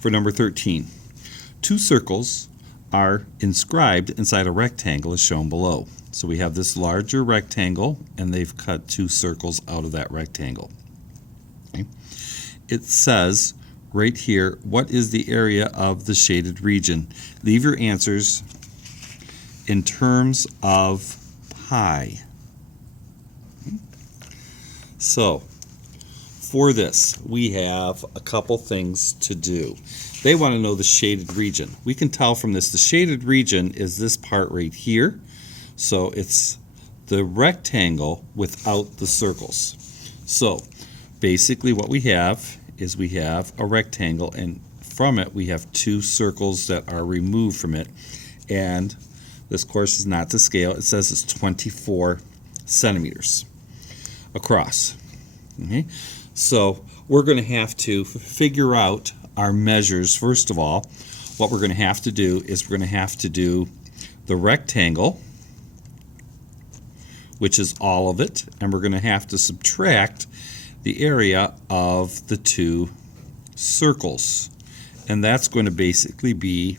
For number 13, two circles are inscribed inside a rectangle as shown below. So we have this larger rectangle, and they've cut two circles out of that rectangle. Okay. It says right here, what is the area of the shaded region? Leave your answers in terms of pi. So for this, we have a couple things to do. They want to know the shaded region. We can tell from this, the shaded region is this part right here. So it's the rectangle without the circles. So basically what we have is we have a rectangle, and from it we have two circles that are removed from it. And this, of course, is not to scale. It says it's 24 centimeters across. Okay? So we're going to have to figure out our measures. First of all, what we're going to have to do is we're going to have to do the rectangle, which is all of it, and we're going to have to subtract the area of the two circles. And that's going to basically be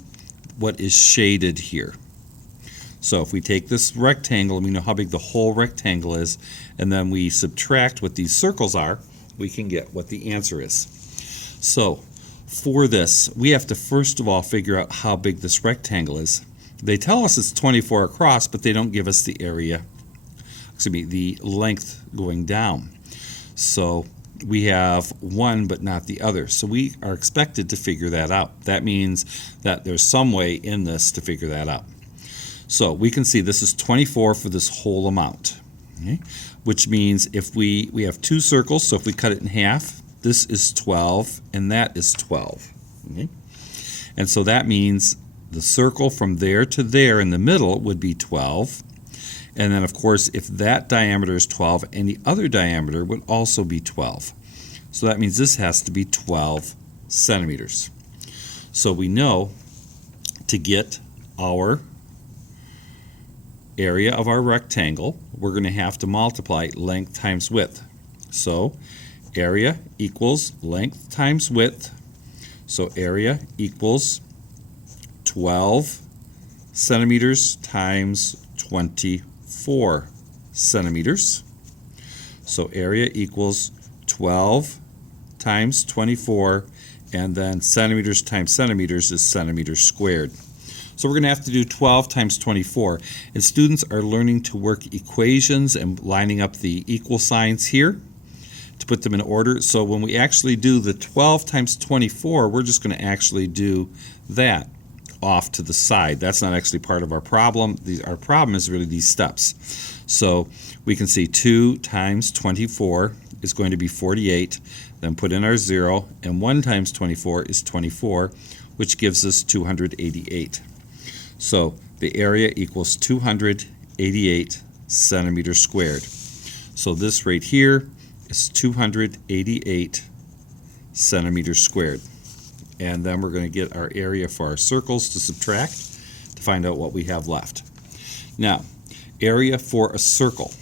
what is shaded here. So if we take this rectangle and we know how big the whole rectangle is, and then we subtract what these circles are, we can get what the answer is. So for this, we have to first of all figure out how big this rectangle is. They tell us it's 24 across, but they don't give us the area, the length going down. So we have one but not the other. So we are expected to figure that out. That means that there's some way in this to figure that out. So we can see this is 24 for this whole amount, okay? Which means if we have two circles, so if we cut it in half, this is 12 and that is 12. Okay? And so that means the circle from there to there in the middle would be 12. And then, of course, if that diameter is 12, any other diameter would also be 12. So that means this has to be 12 centimeters. So we know to get our area of our rectangle, we're going to have to multiply length times width. So area equals length times width. So area equals 12 centimeters times 24 centimeters. So area equals 12 times 24, and then centimeters times centimeters is centimeters squared. So we're going to have to do 12 times 24. And students are learning to work equations and lining up the equal signs here to put them in order. So when we actually do the 12 times 24, we're just going to actually do that off to the side. That's not actually part of our problem. Our problem is really these steps. So we can see 2 times 24 is going to be 48. Then put in our 0, and 1 times 24 is 24, which gives us 288. So the area equals 288 centimeters squared. So this right here is 288 centimeters squared. And then we're going to get our area for our circles to subtract to find out what we have left. Now, area for a circle.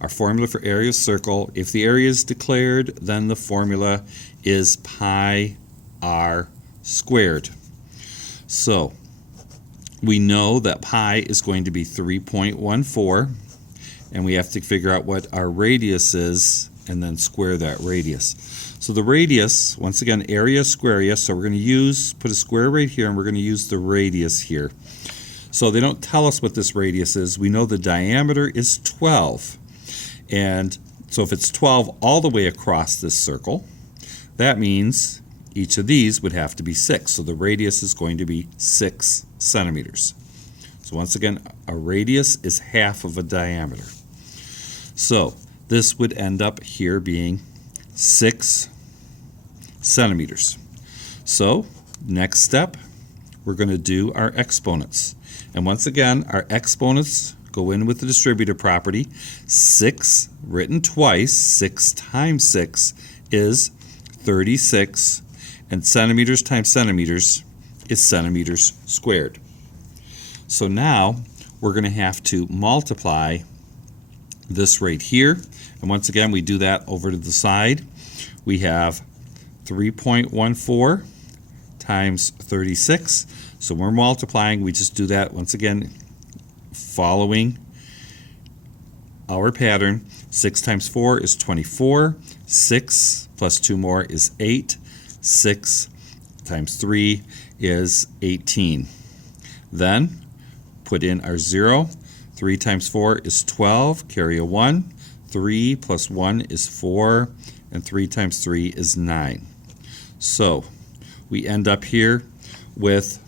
Our formula for area of circle, if the area is declared, then the formula is pi r squared. So we know that pi is going to be 3.14, and we have to figure out what our radius is and then square that radius. So the radius, once again, area, square area, so we're going to put a square right here, and we're going to use the radius here. So they don't tell us what this radius is. We know the diameter is 12. And so if it's 12 all the way across this circle, that means each of these would have to be 6. So the radius is going to be 6 centimeters. So once again, a radius is half of a diameter. So this would end up here being 6 centimeters. So next step, we're going to do our exponents. And once again, our exponents go in with the distributive property. 6 written twice, 6 times 6 is 36, and centimeters times centimeters is centimeters squared. So now we're going to have to multiply this right here, and once again we do that over to the side. We have 3.14 times 36. So when we're multiplying, we just do that once again, following our pattern. 6 times 4 is 24. 6 plus 2 more is 8. 6 times 3 is 18. Then put in our 0. 3 times 4 is 12. Carry a 1. 3 plus 1 is 4. And 3 times 3 is 9. So we end up here with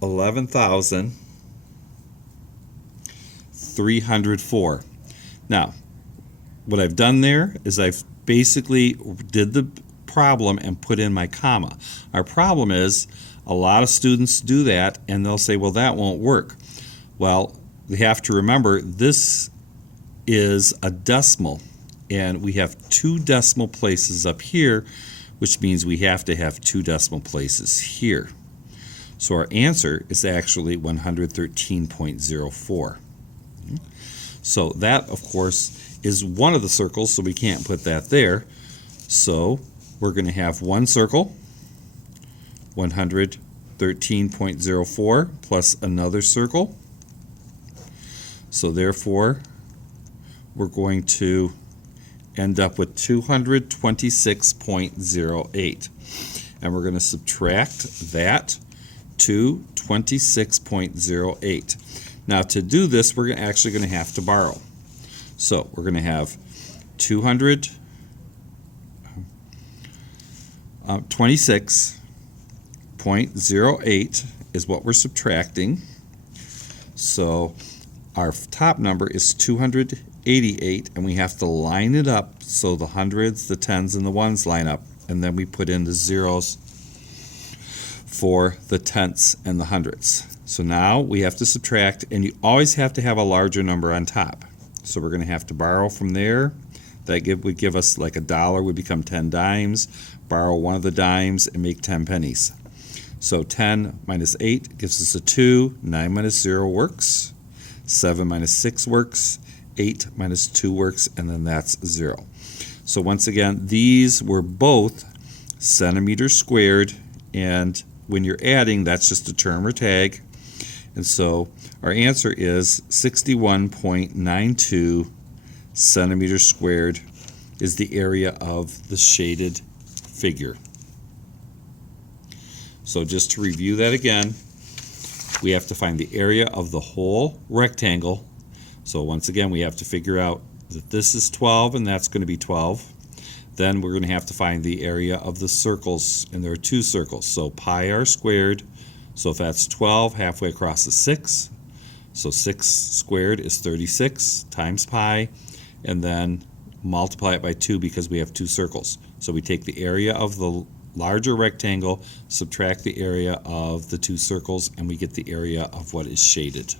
11,304. Now, what I've done there is I've basically did the problem and put in my comma. Our problem is a lot of students do that and they'll say, well, that won't work. Well, they have to remember this is a decimal, and we have 2 decimal places up here, which means we have to have 2 decimal places here. So our answer is actually 113.04. So that, of course, is one of the circles, so we can't put that there. So we're going to have one circle, 113.04, plus another circle. So therefore, we're going to end up with 226.08. And we're going to subtract that to 26.08. Now to do this, we're actually going to have to borrow. So we're going to have 226.08 is what we're subtracting. So our top number is 288, and we have to line it up so the hundreds, the tens, and the ones line up, and then we put in the zeros for the tenths and the hundreds. So now we have to subtract, and you always have to have a larger number on top. So we're going to have to borrow from there. That would give us like $1 would become 10 dimes. Borrow one of the dimes and make 10 pennies. So 10 minus 8 gives us a 2. 9 minus 0 works. 7 minus 6 works. 8 minus 2 works, and then that's 0. So once again, these were both centimeters squared, and when you're adding, that's just a term or tag. And so our answer is 61.92 centimeters squared is the area of the shaded figure. So just to review that again, we have to find the area of the whole rectangle. So once again, we have to figure out that this is 12 and that's going to be 12. Then we're going to have to find the area of the circles, and there are 2 circles. So pi r squared, so if that's 12, halfway across is 6. So 6 squared is 36 times pi, and then multiply it by 2 because we have 2 circles. So we take the area of the larger rectangle, subtract the area of the 2 circles, and we get the area of what is shaded.